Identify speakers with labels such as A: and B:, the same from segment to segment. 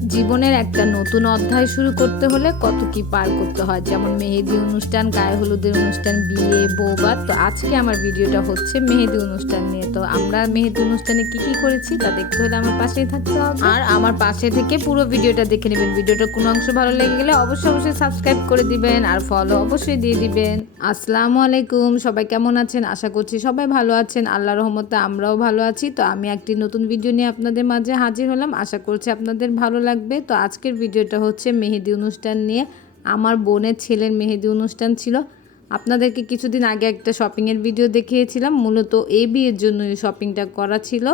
A: জীবনের একটা নতুন অধ্যায় শুরু করতে হলে কত কি পার করতে হয়? যেমন মেহেদি অনুষ্ঠান, গায়ে হলুদের অনুষ্ঠান, বিয়ে বৌবাদ তো আজকে আমার ভিডিওটা হচ্ছে মেহেদি অনুষ্ঠান নিয়ে। তো আমরা মেহেদি অনুষ্ঠানে কি কি করেছি তা দেখতে হলে আমার পাশেই থাকতে হবে। আর আমার পাশে থেকে পুরো ভিডিওটা দেখে নেবেন। ভিডিওটা কোনো অংশ ভালো লেগে গেলে অবশ্যই অবশ্যই সাবস্ক্রাইব করে দিবেন আর ফলো অবশ্যই দিয়ে দিবেন। আসসালামু আলাইকুম, সবাই কেমন আছেন? আশা করছি সবাই ভালো আছেন। আল্লাহ রহমতে আমরাও ভালো আছি। তো আমি একটি নতুন ভিডিও নিয়ে আপনাদের মাঝে হাজির হলাম। আশা করছি আপনাদের ভালো লাগবে। তো আজকের ভিডিওটা হচ্ছে মেহেদি অনুষ্ঠান নিয়ে। আমার বোনের ছেলের মেহেদি অনুষ্ঠান ছিল। আপনাদেরকে কিছুদিন আগে একটা শপিংয়ের ভিডিও দেখিয়েছিলাম। মূলত এই বিয়ের জন্য শপিংটা করা ছিল।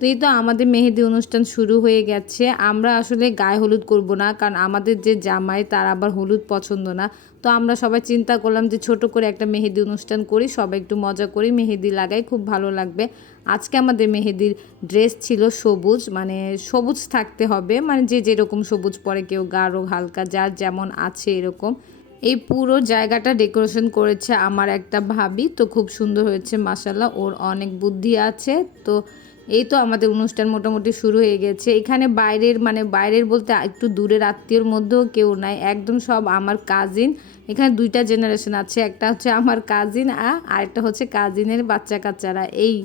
A: তো এই তো আমাদের মেহেদি অনুষ্ঠান শুরু হয়ে গেছে। আমরা আসলে গায়ে হলুদ করব না, কারণ আমাদের যে জামাই তার আবার হলুদ পছন্দ না। তো আমরা সবাই চিন্তা করলাম যে ছোট করে একটা মেহেদি অনুষ্ঠান করি, সবাই একটু মজা করি, মেহেদি লাগাই, খুব ভালো লাগবে। আজকে আমাদের মেহেদির ড্রেস ছিল সবুজ মানে সবুজ থাকতে হবে মানে যে যেরকম সবুজ পরে কেউ গাঢ়, হালকা, যার যেমন আছে এরকম। এই পুরো জায়গাটা ডেকোরেশন করেছে আমার একটা ভাবি, তো খুব সুন্দর হয়েছে মাসাল্লাহ ওর অনেক বুদ্ধি আছে। তো এই তো আমাদের অনুষ্ঠান মোটামুটি শুরু হয়ে গেছে। এখানে বাইরের মানে বাইরের বলতে একটু দূরের আত্মীয়র মধ্যেও কেউ নাই। একদম সব আমার কাজিন এখানে দুইটা জেনারেশন আছে, একটা হচ্ছে আমার কাজিন আর একটা হচ্ছে কাজিনের বাচ্চা কাচ্চারা এই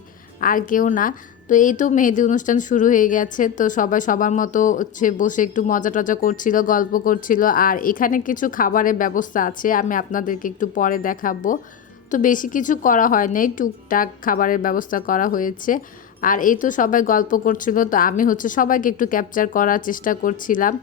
A: আর কেউ না। তো এই তো মেহেদি অনুষ্ঠান শুরু হয়ে গেছে। তো সবাই সবার মতো হচ্ছে বসে একটু মজা টজা করছিল, গল্প করছিল। আর এখানে কিছু খাবারের ব্যবস্থা আছে, আমি আপনাদেরকে একটু পরে দেখাবো। তো বেশি কিছু করা হয় নাই। টুকটাক খাবারের ব্যবস্থা করা হয়েছে। আর এই তো সবাই গল্প করছিল, তো আমি হচ্ছে সবাইকে একটু ক্যাপচার করার চেষ্টা করছিলাম।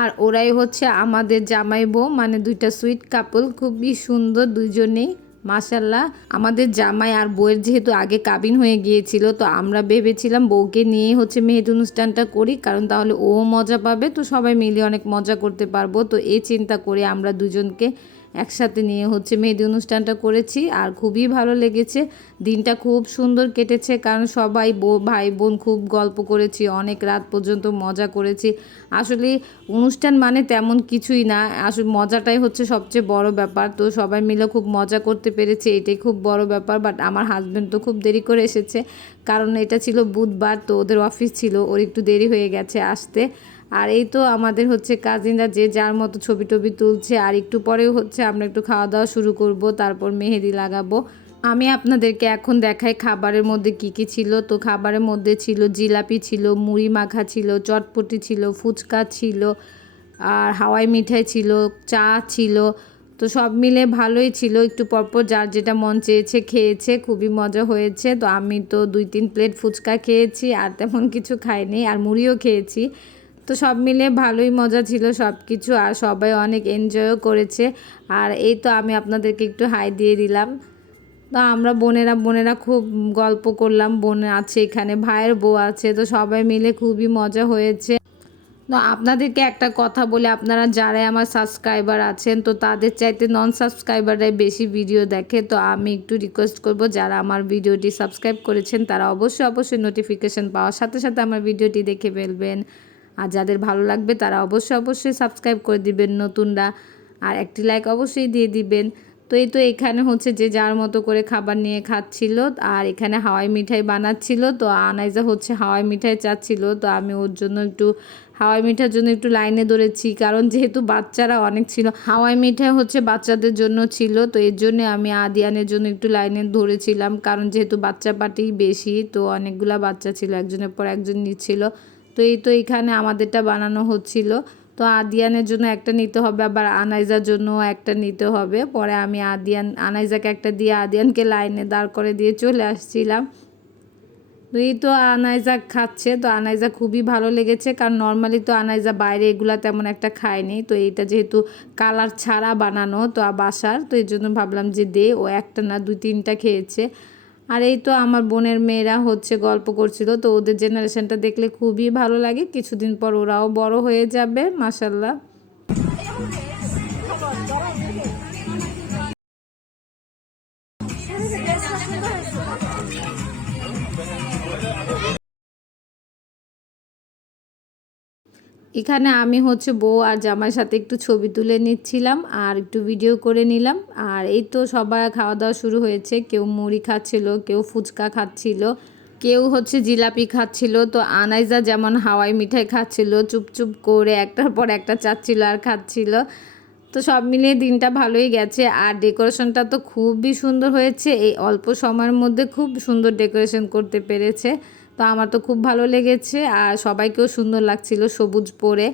A: আর ওরাই হচ্ছে আমাদের জামাই বউ মানে দুইটা সুইট কাপল খুবই সুন্দর দুইজনেই মাশাল্লাহ আমাদের জামাই আর বউয়ের যেহেতু আগে কাবিন হয়ে গিয়েছিল, তো আমরা ভেবেছিলাম বউকে নিয়ে হচ্ছে মেহেদি অনুষ্ঠানটা করি, কারণ তাহলে ও মজা পাবে, তো সবাই মিলে অনেক মজা করতে পারব। তো এই চিন্তা করে আমরা দুজনকে একসাথে নিয়ে হচ্ছে মেহেদি অনুষ্ঠানটা করেছি আর খুবই ভালো লেগেছে। দিনটা খুব সুন্দর কেটেছে কারণ সবাই বো, ভাই বোন খুব গল্প করেছি, অনেক রাত পর্যন্ত মজা করেছি। আসলে অনুষ্ঠান মানে তেমন কিছুই না, আসলে মজাটাই হচ্ছে সবচেয়ে বড় ব্যাপার। তো সবাই মিলে খুব মজা করতে পেরেছে, এটাই খুব বড় ব্যাপার। বাট আমার হাজব্যান্ড তো খুব দেরি করে এসেছে, কারণ এটা ছিল বুধবার, তো ওদের অফিস ছিল, ওর একটু দেরি হয়ে গেছে আসতে। আর এই তো আমাদের হচ্ছে কাজিনরা যে যার মতো ছবি টবি তুলছে, আর একটু পরেও হচ্ছে আমরা একটু খাওয়া দাওয়া শুরু করব, তারপর মেহেদি লাগাবো। আমি আপনাদেরকে এখন দেখাই খাবারের মধ্যে কি কি ছিল। তো খাবারের মধ্যে ছিল জিলাপি ছিল, মুড়ি মাখা ছিল, চটপটি ছিল, ফুচকা ছিল, আর হাওয়াই মিঠাই ছিল, চা ছিল। তো সব মিলে ভালোই ছিল, একটু পরপর যার যেটা মন চেয়েছে খেয়েছে, খুবই মজা হয়েছে। তো আমি তো দুই তিন প্লেট ফুচকা খেয়েছি, আর তেমন কিছু খাইনি, আর মুড়িও খেয়েছি। তো সব মিলে ভালোই মজা ছিল সব কিছু আর সবাই অনেক এনজয়ও করেছে। আর এই তো আমি আপনাদেরকে একটু হাই দিয়ে দিলাম। তো আমরা বোনেরা বোনেরা খুব গল্প করলাম, বোন আছে এখানে, ভাইয়ের বউ আছে, তো সবাই মিলে খুবই মজা হয়েছে। তো আপনাদেরকে একটা কথা বলে, আপনারা যারাই আমার সাবস্ক্রাইবার আছেন, তো তাদের চাইতে নন সাবস্ক্রাইবাররাই বেশি ভিডিও দেখে, তো আমি একটু রিকোয়েস্ট করব, যারা আমার ভিডিওটি সাবস্ক্রাইব করেছেন, তারা অবশ্যই অবশ্যই নোটিফিকেশন পাওয়ার সাথে সাথে আমার ভিডিওটি দেখে ফেলবেন। আর যাদের ভালো লাগবে তারা অবশ্যই অবশ্যই সাবস্ক্রাইব করে দিবেন, নতুনরা। আর একটি লাইক অবশ্যই দিয়ে দিবেন। তো এই তো এখানে হচ্ছে যে যার মতো করে খাবার নিয়ে খাচ্ছিল আর এখানে হাওয়াই মিঠাই বানাচ্ছিল, তো আনাইজা হচ্ছে হাওয়াই মিঠাই চাচ্ছিল। তো আমি ওর জন্য একটু হাওয়াই মিঠার জন্য একটু লাইনে ধরেছি, কারণ যেহেতু বাচ্চারা অনেক ছিল, হাওয়াই মিঠাই হচ্ছে বাচ্চাদের জন্য ছিল। তো এর জন্য আমি আদিয়ানের জন্য একটু লাইনে ধরেছিলাম, কারণ যেহেতু বাচ্চা পাটি বেশি, তো অনেকগুলা বাচ্চা ছিল, একজনের পর একজন নিচ্ছিল। তো এই তো এখানে আমাদেরটা বানানো হচ্ছিল। তো আদিয়ানের জন্য একটা নিতে হবে, আবার আনাইজার জন্য একটা নিতে হবে। পরে আমি আদিয়ান, আনাইজাকে একটা দিয়ে আদিয়ানকে লাইনে দাঁড় করে দিয়ে চলে আসছিলাম। তো এই তো আনাইজা খাচ্ছে, তো আনাইজা খুবই ভালো লেগেছে। কারণ নর্মালি তো আনাইজা বাইরে এগুলা তেমন একটা খায়নি। তো এইটা যেহেতু কালার ছাড়া বানানো, তো বাসার, তো এই জন্য ভাবলাম যে দে, ও একটা না, দুই তিনটা খেয়েছে। আর এই তো আমার বোনের মেয়েরা হচ্ছে গল্প করছিল, তো ওদের জেনারেশনটা দেখলে খুবই ভালো লাগে। কিছুদিন পর ওরাও বড় হয়ে যাবে মাসাল্লাহ এখানে আমি হচ্ছে বউ আর জামার সাথে একটু ছবি তুলে নিচ্ছিলাম আর একটু ভিডিও করে নিলাম। আর এই তো সবার খাওয়া দাওয়া শুরু হয়েছে। কেউ মুড়ি খাচ্ছিল, কেউ ফুচকা খাচ্ছিল, কেউ হচ্ছে জিলাপি খাচ্ছিল। তো আনাইজা যেমন হাওয়াই মিঠাই খাচ্ছিল চুপচুপ করে একটার পর একটা চাচ্ছিল আর খাচ্ছিল। তো সব মিলিয়ে দিনটা ভালোই গেছে। আর ডেকোরেশনটা তো খুবই সুন্দর হয়েছে। এই অল্প সময়ের মধ্যে খুব সুন্দর ডেকোরেশন করতে পেরেছে। তো আমার তো খুব ভালো লেগেছে আর সবাইকেও সুন্দর লাগছিল সবুজ পরে।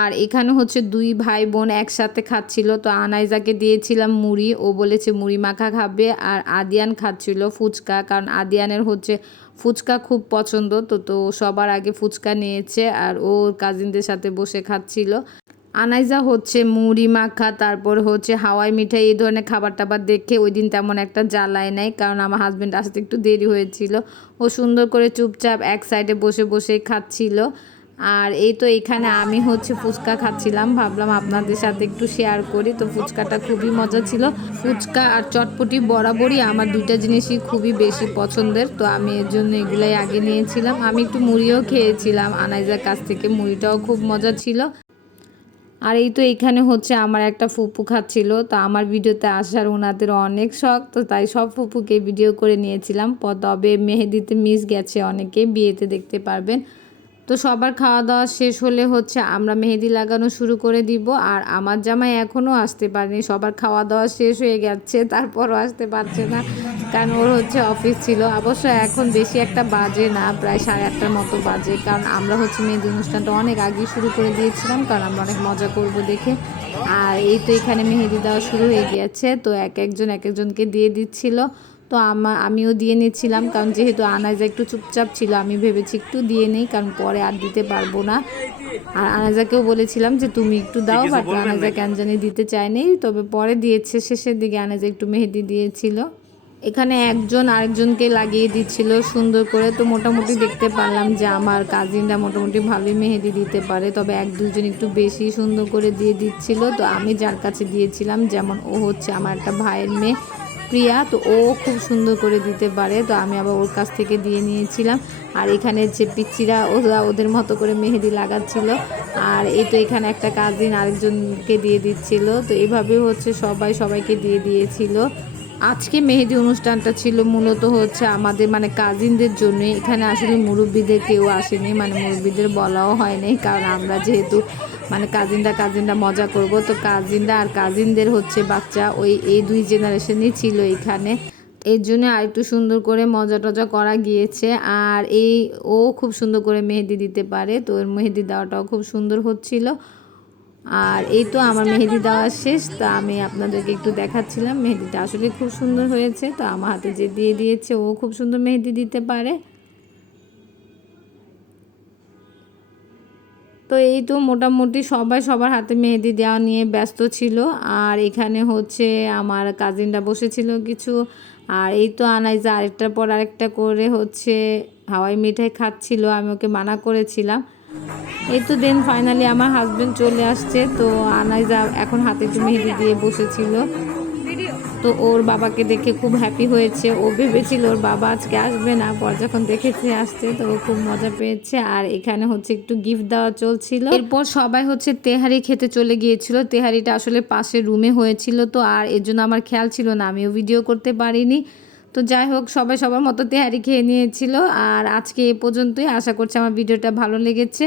A: আর এখানে হচ্ছে দুই ভাই বোন একসাথে খাচ্ছিল। তো আনাইজাকে দিয়েছিলাম মুড়ি। ও বলেছে, মুড়ি মাখা খাবে। আর আদিয়ান খাচ্ছিল ফুচকা, কারণ আদিয়ানের হচ্ছে ফুচকা খুব পছন্দ। তো তো সবার আগে ফুচকা নিয়েছে আর ও কাজিনদের সাথে বসে খাচ্ছিল। আনাইজা হচ্ছে মুড়ি মাখা, তারপর হচ্ছে হাওয়াই মিঠাই, এই ধরনের খাবার টাবার দেখে ওই দিন তেমন একটা জ্বালায় নাই, কারণ আমার হাজব্যান্ড আসতে একটু দেরি হয়েছিল। ও সুন্দর করে চুপচাপ এক সাইডে বসে বসে খাচ্ছিল। আর এই তো এখানে আমি হচ্ছে ফুচকা খাচ্ছিলাম, ভাবলাম আপনাদের সাথে একটু শেয়ার করি। তো ফুচকাটা খুবই মজা ছিল। ফুচকা আর চটপটি বরাবরই আমার দুইটা জিনিসই খুবই বেশি পছন্দের, তো আমি এর জন্য এগুলাই আগে নিয়েছিলাম। আমি একটু মুড়িও খেয়েছিলাম, আনাইজার কাছ থেকে মুড়িটাও খুব মজা ছিল। আর এই তো এখানে হচ্ছে আমার একটা ফুপু খাচ্ছিল, তো আমার ভিডিওতে আসার ওনাদের অনেক শখ, তো তাই সব ফুপুকে ভিডিও করে নিয়েছিলাম। তবে মেহেদিতে মিস গেছে অনেকে, বিয়েতে দেখতে পারবেন। তো সবার খাওয়া দাওয়া শেষ হলে হচ্ছে আমরা মেহেদি লাগানো শুরু করে দিব, আর আমার জামাই এখনও আসতে পারেনি। সবার খাওয়া দাওয়া শেষ হয়ে গেছে, তারপরও আসতে পারছে না। কারণ ওর হচ্ছে অফিস ছিল। অবশ্য এখন বেশি একটা বাজে না প্রায় সাড়ে আটটার মতো বাজে। কারণ আমরা হচ্ছে মেহেদি অনুষ্ঠানটা অনেক আগেই শুরু করে দিয়েছিলাম কারণ আমরা অনেক মজা করব দেখে। আর এই তো এখানে মেহেদি দেওয়া শুরু হয়ে গিয়েছে তো এক একজন এক একজনকে দিয়ে দিচ্ছিল। তো আমা আমিও দিয়ে নিচ্ছিলাম কারণ যেহেতু আনাজা একটু চুপচাপ ছিল আমি ভেবেছি একটু দিয়ে নেই কারণ পরে আর দিতে পারব না। আর আনাজাকেও বলেছিলাম যে তুমি একটু দাও বাট আনাজা কেন জানি দিতে চায়নি তবে পরে দিয়েছে শেষের দিকে আনাজা একটু মেহেদি দিয়েছিল। এখানে একজন আরেকজনকে লাগিয়ে দিচ্ছিল সুন্দর করে। তো মোটামুটি দেখতে পারলাম যে আমার কাজিনরা মোটামুটি ভালোই মেহেদি দিতে পারে। তবে এক দুজন একটু বেশি সুন্দর করে দিয়ে দিচ্ছিল। তো আমি যার কাছে দিয়েছিলাম, যেমন ও হচ্ছে আমার একটা ভাইয়ের মেয়ে, প্রিয়া, তো ও খুব সুন্দর করে দিতে পারে। তো আমি আবার ওর কাছ থেকে দিয়ে নিয়েছিলাম। আর এখানে যে পিচ্চিরা, ওরা ওদের মতো করে মেহেদি লাগাচ্ছিল। আর এই তো এখানে একটা কাজিন আরেকজনকে দিয়ে দিচ্ছিল। তো এভাবে হচ্ছে সবাই সবাইকে দিয়ে দিয়েছিল। আজকে মেহেদি অনুষ্ঠানটা ছিল মূলত হচ্ছে আমাদের মানে কাজিনদের জন্য। এখানে আসলে মুরব্বীদের কেউ আসেনি মানে মুরব্বীদের বলাও হয়নি, কারণ আমরা যেহেতু মানে কাজিনরা কাজিনরা মজা করব। তো কাজিনরা আর কাজিনদের হচ্ছে বাচ্চা ওই, এই দুই জেনারেশনই ছিল এখানে। এর জন্য আর একটু সুন্দর করে মজা টজা করা গিয়েছে। আর এই ও খুব সুন্দর করে মেহেদি দিতে পারে, তো ওর মেহেদি দেওয়াটাও খুব সুন্দর হচ্ছিল। আর এই তো আমার মেহেদি দেওয়া শেষ, তো আমি আপনাদেরকে একটু দেখাচ্ছিলাম। মেহেদিটা আসলে খুব সুন্দর হয়েছে, তো আমার হাতে যে দিয়ে দিয়েছে, ও খুব সুন্দর মেহেদি দিতে পারে। তো এই তো মোটামুটি সবাই সবার হাতে মেহেদি দেওয়া নিয়ে ব্যস্ত ছিল, আর এখানে হচ্ছে আমার কাজিনরা বসেছিল কিছু। আর এই তো আনাই আনাইজা আরেকটার পর আরেকটা করে হচ্ছে হাওয়াই মিঠাই খাচ্ছিল, আমি ওকে মানা করেছিলাম। এই তো দেন ফাইনালি আমার হাজবেন্ড চলে আসছে, তো আনাইজা এখন হাতে একটু মেহেদি দিয়ে বসেছিল। তো ওর বাবাকে দেখে খুব হ্যাপি হয়েছে। ও ভেবেছিল ওর বাবা আজকে আসবে না, পর যখন দেখেছে আসছে, তো ও খুব মজা পেয়েছে। আর এখানে হচ্ছে একটু গিফট দেওয়া চলছিল। এরপর সবাই হচ্ছে তেহারি খেতে চলে গিয়েছিল। তেহারিটা আসলে পাশের রুমে হয়েছিল, তো আর এর জন্য আমার খেয়াল ছিল না, আমিও ভিডিও করতে পারিনি। তো যাই হোক, সবাই সবার মতো তেহারি খেয়ে নিয়েছিল। আর আজকে এ পর্যন্তই। আশা করছি আমার ভিডিওটা ভালো লেগেছে।